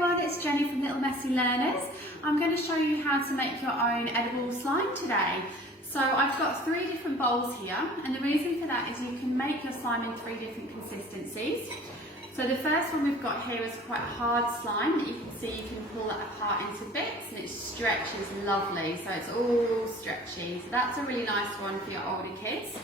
everyone, it's Jenny from Little Messy Learners. I'm going to show you how to make your own edible slime today. So I've got 3 different bowls here, and the reason for that is you can make your slime in 3 different consistencies. So the first one we've got here is quite hard slime that you can see you can pull that apart into bits, and it stretches lovely, so it's all stretchy. So that's a really nice one for your older kids.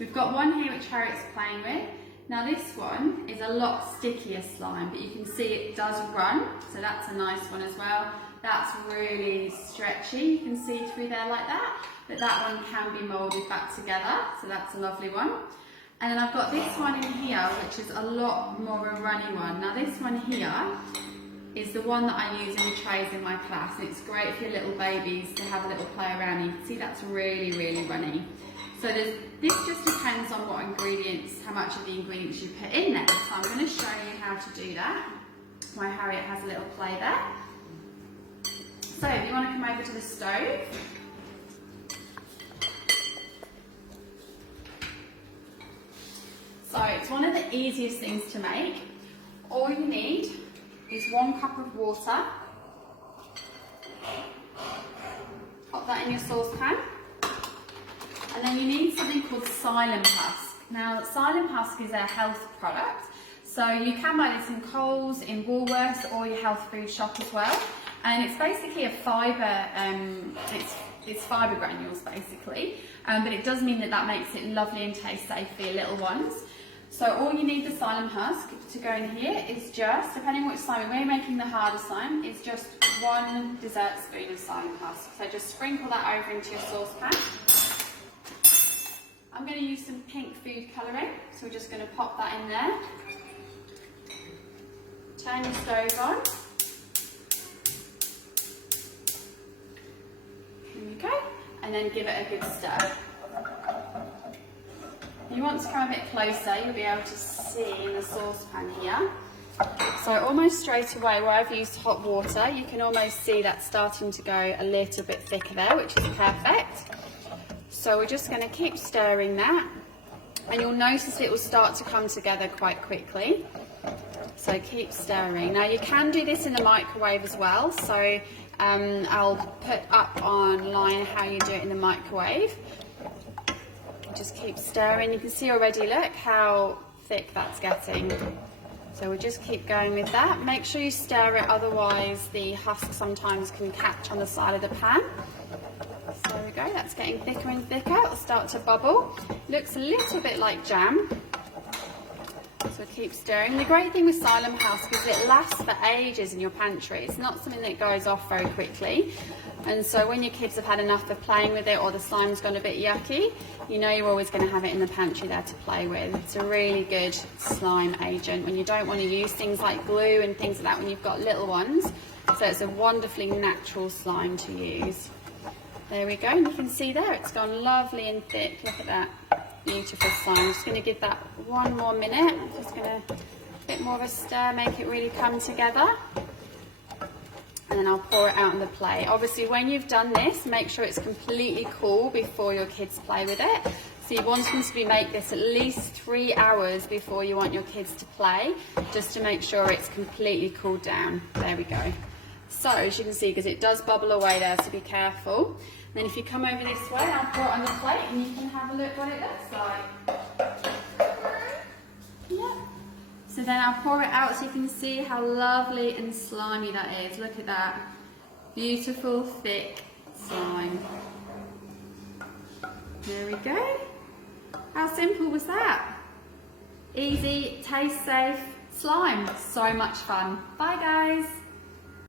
We've got one here which Harriet's playing with. Now this one is a lot stickier slime, but you can see it does run, so that's a nice one as well. That's really stretchy, you can see through there like that, but that one can be moulded back together, so that's a lovely one. And then I've got this one in here, which is a lot more a runny one. Now this one here is the one that I use in the trays in my class, and it's great for your little babies to have a little play around. You can see that's really, really runny. So this just depends on what ingredients, how much of the ingredients you put in there. So I'm going to show you how to do that, while Harriet has a little play there. So if you want to come over to the stove. So it's one of the easiest things to make. All you need is 1 cup of water. Pop that in your saucepan. And then you need something called psyllium husk. Now, psyllium husk is a health product, so you can buy this in Coles, in Woolworths, or your health food shop as well. And it's basically a fibre, it's fibre granules basically, but it does mean that makes it lovely and taste safe for your little ones. So all you need the psyllium husk to go in here is just, depending on which slime, when you're making the harder slime, is just 1 dessert spoon of psyllium husk. So just sprinkle that over into your saucepan. I'm going to use some pink food colouring, so we're just going to pop that in there. Turn your stove on. Here we go, and then give it a good stir. If you want to come a bit closer, you'll be able to see in the saucepan here. So almost straight away, where I've used hot water, you can almost see that starting to go a little bit thicker there, which is perfect. So we're just going to keep stirring that, and you'll notice it will start to come together quite quickly. So keep stirring. Now you can do this in the microwave as well, so I'll put up online how you do it in the microwave. Just keep stirring. You can see already, look how thick that's getting. So we'll just keep going with that. Make sure you stir it, otherwise the husk sometimes can catch on the side of the pan. So there we go, that's getting thicker and thicker. It'll start to bubble. Looks a little bit like jam. So keep stirring. The great thing with psyllium husk is it lasts for ages in your pantry. It's not something that goes off very quickly. And so when your kids have had enough of playing with it, or the slime's gone a bit yucky, you know you're always going to have it in the pantry there to play with. It's a really good slime agent when you don't want to use things like glue and things like that when you've got little ones. So it's a wonderfully natural slime to use. There we go, and you can see there it's gone lovely and thick. Look at that beautiful slime. I'm just going to give that 1 more minute. I'm just going to, a bit more of a stir, make it really come together. And then I'll pour it out on the plate. Obviously when you've done this, make sure it's completely cool before your kids play with it. So you want them to make this at least 3 hours before you want your kids to play, just to make sure it's completely cooled down. There we go. So as you can see, because it does bubble away there, so be careful. And then if you come over this way, I'll pour it on the plate and you can have a look what it looks like. Yeah. So then I'll pour it out so you can see how lovely and slimy that is. Look at that. Beautiful, thick slime. There we go. How simple was that? Easy, taste safe slime. So much fun. Bye guys.